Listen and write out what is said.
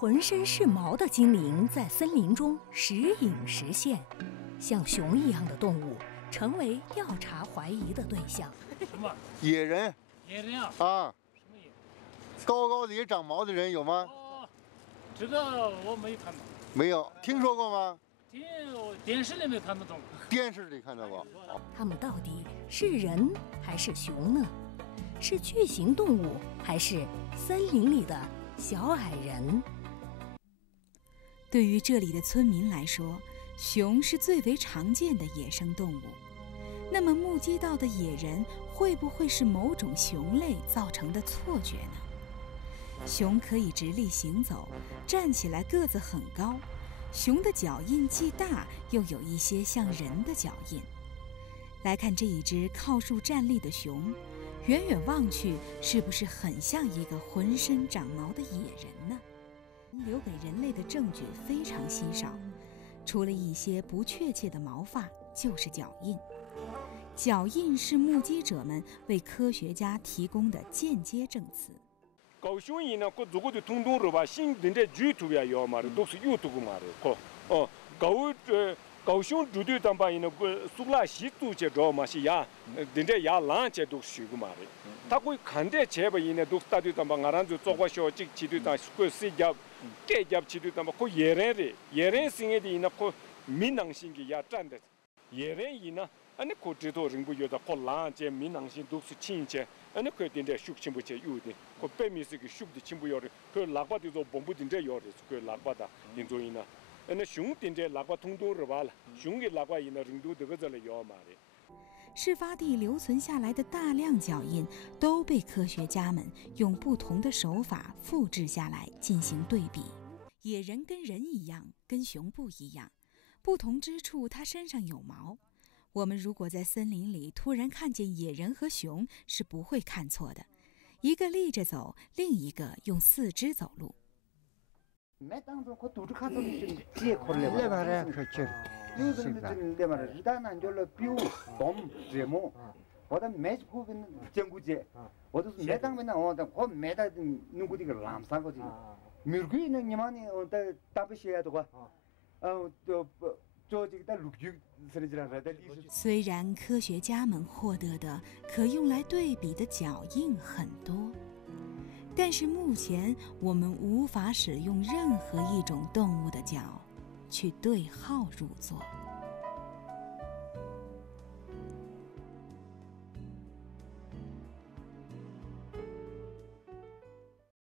浑身是毛的精灵在森林中时隐时现，像熊一样的动物成为调查怀疑的对象。什么？野人。野人啊？啊。什么野人？高高的也长毛的人有吗？哦，这个我没看到。没有，听说过吗？电视里没看得懂。电视里看到过。他们到底是人还是熊呢？是巨型动物还是森林里的小矮人？对于这里的村民来说，熊是最为常见的野生动物。那么目击到的野人会不会是某种熊类造成的错觉呢？熊可以直立行走，站起来个子很高。熊的脚印既大，又有一些像人的脚印。来看这一只靠树站立的熊，远远望去，是不是很像一个浑身长毛的野人呢？留给人类的证据非常稀少，除了一些不确切的毛发，就是脚印。脚印是目击者们为科学家提供的间接证词。高雄人呢，如果就通通了吧，新人家居住呀要嘛的，都是有这个嘛的，高雄住的当把呢，苏拉西都接着嘛是呀，人家呀浪接都属个嘛的，他会看得切吧，呢都大队当把俺就做过小鸡，鸡队当个水家，这家鸡队当把可野人的，野人性的呢可民党性的呀站的，野人呢。안에 고지도 링부여다 콜라제 민앙신 독수 친체 안에 그된데 슉침부체 유데 그 빼미스기 슉디 침부여리 그 락바디도 bom부딘데 요리 그 락바다 인조이나 안에 슝딘데 락바 통도르 발라 슝게 락바 이나 링도得个了要말이。事发地留存下来的大量脚印都被科学家们用不同的手法复制下来进行对比。野人跟人一样，跟熊不一样，不同之处它身上有毛。我们如果在森林里突然看见野人和熊，是不会看错的。一个立着走，另一个用四肢走路。虽然科学家们获得的可用来对比的脚印很多，但是目前我们无法使用任何一种动物的脚去对号入座。